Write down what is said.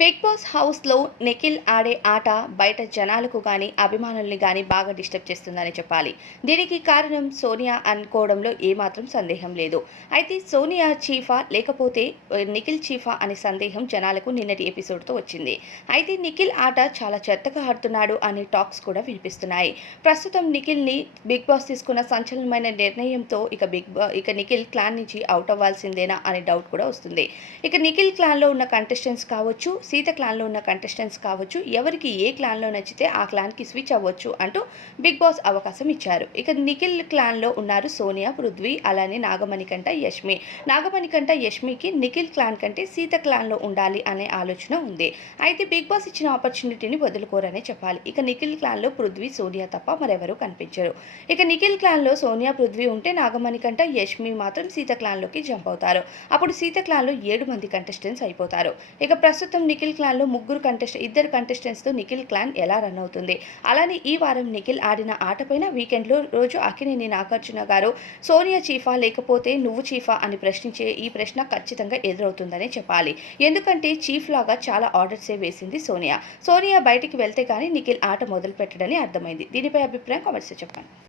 Big boss హౌస్లో నిఖిల్ ఆడే ఆట బయట జనాలకు కానీ అభిమానుల్ని కానీ బాగా డిస్టర్బ్ చేస్తుందని చెప్పాలి. దీనికి కారణం సోనియా అనుకోవడంలో ఏమాత్రం సందేహం లేదు. అయితే సోనియా చీఫా లేకపోతే నిఖిల్ చీఫా అనే సందేహం జనాలకు నిన్నటి ఎపిసోడ్తో వచ్చింది. అయితే నిఖిల్ ఆట చాలా చెత్తగా ఆడుతున్నాడు అనే టాక్స్ కూడా వినిపిస్తున్నాయి. ప్రస్తుతం నిఖిల్ని బిగ్ బాస్ తీసుకున్న సంచలనమైన నిర్ణయంతో ఇక బిగ్ బా ఇక నిఖిల్ క్లాన్ నుంచి అవుట్ అవ్వాల్సిందేనా అనే డౌట్ కూడా వస్తుంది. ఇక నిఖిల్ క్లాన్లో ఉన్న కంటెస్టెంట్స్ కావచ్చు సీత క్లాన్లో ఉన్న కంటెస్టెంట్స్ కావచ్చు ఎవరికి ఏ క్లాన్లో నచ్చితే ఆ క్లాన్కి స్విచ్ అవ్వచ్చు అంటూ బిగ్ బాస్ అవకాశం ఇచ్చారు. ఇక నిఖిల్ క్లాన్లో ఉన్నారు సోనియా పృథ్వీ అలానే నాగమణి కంట యష్మి. నాగమణి కంట యష్మికి నిఖిల్ క్లాన్ కంటే సీత క్లాన్లో ఉండాలి అనే ఆలోచన ఉంది. అయితే బిగ్ బాస్ ఇచ్చిన ఆపర్చునిటీని వదులుకోరనే చెప్పాలి. ఇక నిఖిల్ క్లాన్లో పృథ్వీ సోనియా తప్ప మరెవరూ కనిపించరు. ఇక నిఖిల్ క్లాన్లో సోనియా పృథ్వీ ఉంటే నాగమణికంట యష్మి మాత్రం సీత క్లాన్లోకి జంప్ అవుతారు. అప్పుడు సీత క్లాన్లో ఏడు మంది కంటెస్టెంట్స్ అయిపోతారు. ఇక ప్రస్తుతం నిఖిల్ క్లాన్లో ముగ్గురు కంటెస్ట్ ఇద్దరు కంటెస్టెంట్స్తో నిఖిల్ క్లాన్ ఎలా రన్ అవుతుంది? అలానే ఈ వారం నిఖిల్ ఆడిన ఆటపైన వీకెండ్లో రోజు అఖినేని నాగార్జున గారు సోనియా చీఫా లేకపోతే నువ్వు చీఫా అని ప్రశ్నించే ఈ ప్రశ్న ఖచ్చితంగా ఎదురవుతుందనే చెప్పాలి. ఎందుకంటే చీఫ్ లాగా చాలా ఆర్డర్సే వేసింది సోనియా. సోనియా బయటికి వెళ్తే కానీ నిఖిల్ ఆట మొదలు పెట్టడని అర్థమైంది. దీనిపై అభిప్రాయం కామెంట్స్ చెప్పండి.